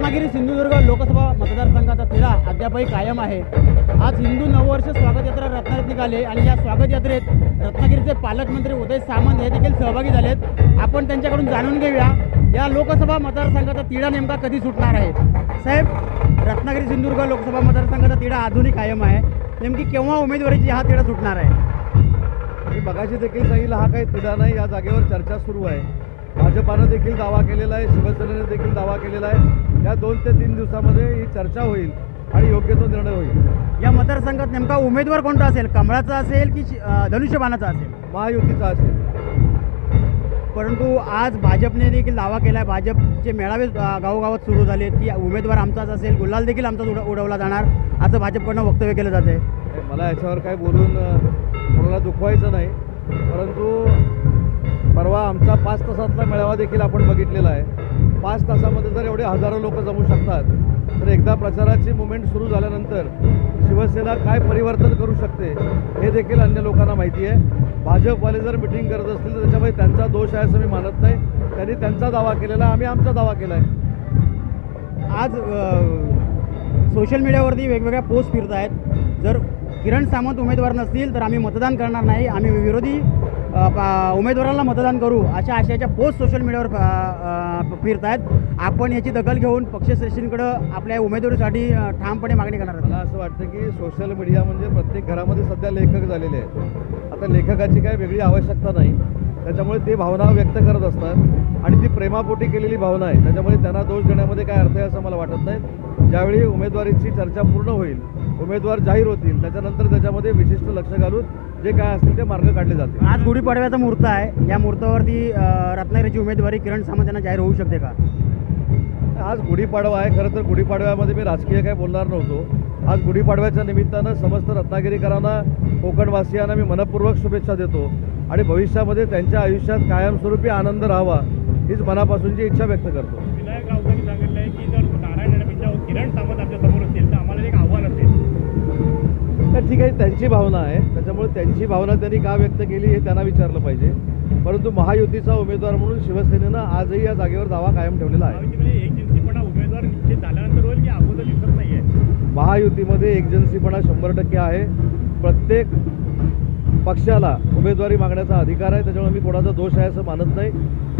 रत्नागिरी सिंधुदुर्ग लोकसभा मतदारसंघाचा तिढा अद्यापही कायम आहे. आज हिंदू नववर्ष स्वागत यात्रा रत्नागिरीत निघाले आणि या स्वागत यात्रेत रत्नागिरीचे पालकमंत्री उदय सामंत हे देखील सहभागी झालेत. आपण त्यांच्याकडून जाणून घेऊया या लोकसभा मतदारसंघाचा तिढा नेमका कधी सुटणार आहे? साहेब रत्नागिरी सिंधुदुर्ग लोकसभा मतदारसंघाचा तिढा अजूनही कायम आहे. नेमकी केव्हा उमेदवारीची हा तिढा सुटणार आहे? मी मगाशी देखील सांगितलं हा काही तिढा नाही. या जागेवर चर्चा सुरू आहे. भाजपानं देखील दावा केलेला आहे शिवसेनेने देखील दावा केलेला आहे. या दोन ते तीन दिवसामध्ये ही चर्चा होईल आणि योग्य तो निर्णय होईल. या मतदारसंघात नेमका उमेदवार कोणता असेल? कमळाचा असेल की धनुष्यबाणाचा असेल? महायुतीचा असेल. परंतु आज भाजपने देखील दावा केला आहे भाजपचे मेळावे गावोगावात सुरू झाले की उमेदवार आमचाच असेल गुलाल देखील आमचाच उड उडवला जाणार असं भाजपकडनं वक्तव्य केलं जाते मला याच्यावर काय बोलून कोणाला दुखवायचं नाही. परंतु परवा आमचा पाच तासातला मेळावा देखील आपण बघितलेला आहे. पाच तासामध्ये जर एवढे हजारो लोक जमू शकतात तर एकदा प्रचाराची मुवमेंट सुरू झाल्यानंतर शिवसेना काय परिवर्तन करू शकते हे देखील अन्य लोकांना माहिती आहे. भाजपवाले जर मिटिंग करत असतील तर त्याच्यामध्ये त्यांचा दोष आहे असं मी मानत नाही. त्यांनी त्यांचा दावा केलेला आहे, आम्ही आमचा दावा केला आहे. आज सोशल मीडियावरती वेगवेगळ्या पोस्ट फिरत आहेत जर किरण सामंत उमेदवार नसतील तर आम्ही मतदान करणार नाही. आम्ही विरोधी उमेदवाराला पा- मतदान करू अशा आशयाच्या पोस्ट सोशल मीडियावर फिरत आहेत आपण याची दखल घेऊन पक्षश्रेष्ठींकडं आपल्या उमेदवारीसाठी ठामपणे मागणी करणार मला असं वाटतं की सोशल मीडिया म्हणजे प्रत्येक घरामध्ये सध्या लेखक झालेले आहेत. आता लेखकाची काय वेगळी आवश्यकता नाही. त्याच्यामुळे ते भावना व्यक्त करत असतात आणि ती प्रेमापोटी केलेली भावना आहे. त्याच्यामुळे त्यांना दोष देण्यामध्ये काय अर्थ आहे असं मला वाटत नाही. ज्यावेळी उमेदवारीची चर्चा पूर्ण होईल उमेदवार जाहीर होतील त्याच्यानंतर त्याच्यामध्ये विशिष्ट लक्ष घालून जे काय असतील ते मार्ग काढले जातील. आज गुढीपाडव्याचा मुहूर्त आहे. या मुहूर्तावरती रत्नागिरीची उमेदवारी किरण सामंत यांना जाहीर होऊ शकते का? आज गुढीपाडवा आहे. खरं तर गुढीपाडव्यामध्ये मी राजकीय काय बोलणार नव्हतो. आज गुढीपाडव्याच्या निमित्तानं समस्त रत्नागिरीकरांना कोकणवासियांना मी मनपूर्वक शुभेच्छा देतो. आणि भविष्यामध्ये त्यांच्या आयुष्यात कायमस्वरूपी आनंद राहावा हीच मनापासूनची इच्छा व्यक्त करतो. विनायक राऊतांनी सांगितलंय की जर नारायण किरण सामंत आमच्या ठीक आहे त्यांची भावना आहे त्याच्यामुळे त्यांची भावना त्यांनी का व्यक्त केली हे त्यांना विचारलं पाहिजे. परंतु महायुतीचा उमेदवार म्हणून शिवसेनेनं आजही या जागेवर दावा कायम ठेवलेला आहे. उमेदवार निश्चित झाल्यानंतर होईल की अगोदर दिसत नाहीये? महायुतीमध्ये एकजन्सीपणा शंभर टक्के आहे. प्रत्येक पक्षाला उमेदवारी मागण्याचा अधिकार आहे त्याच्यामुळे मी कोणाचा दोष आहे असं मानत नाही.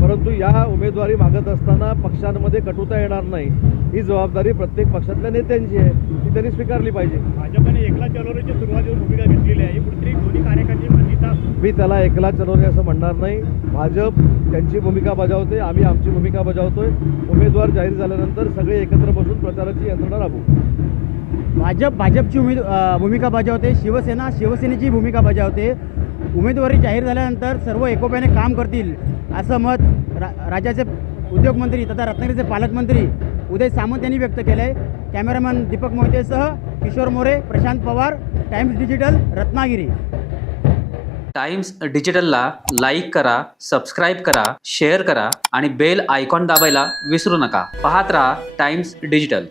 परंतु या उमेदवारी मागत असताना पक्षांमध्ये कटुता येणार नाही. ही जबाबदारी प्रत्येक पक्षातल्या नेत्यांची आहे. ती त्यांनी स्वीकारली पाहिजे. भाजपने एकला चलोरेची सुरुवातीवर भूमिका घेतलेली आहे. ही कुठेतरी दोन्ही कार्यकर्त्यांची मान्यता मी त्याला एकला चलवणे असं म्हणणार नाही. भाजप त्यांची भूमिका बजावते आम्ही आमची भूमिका बजावतोय. उमेदवार जाहीर झाल्यानंतर सगळे एकत्र बसून प्रचाराची यंत्रणा राबवू. भाजप भाजपची उमेद भूमिका बजावते शिवसेना शिवसेनेची भूमिका बजावते. उमेदवारी जाहीर झाल्यानंतर सर्व एकोप्याने काम करतील असं मत रा राज्याचे उद्योगमंत्री तथा रत्नागिरीचे पालकमंत्री उदय सामंत यांनी व्यक्त केलं आहे cameraman Deepak मोहितेसह Kishore More Prashant Pawar Times digital Ratnagiri. Times डिजिटलला like करा सबस्क्राईब करा शेअर करा आणि बेल आयकॉन दाबायला विसरू नका. पाहत राहा टाइम्स डिजिटल.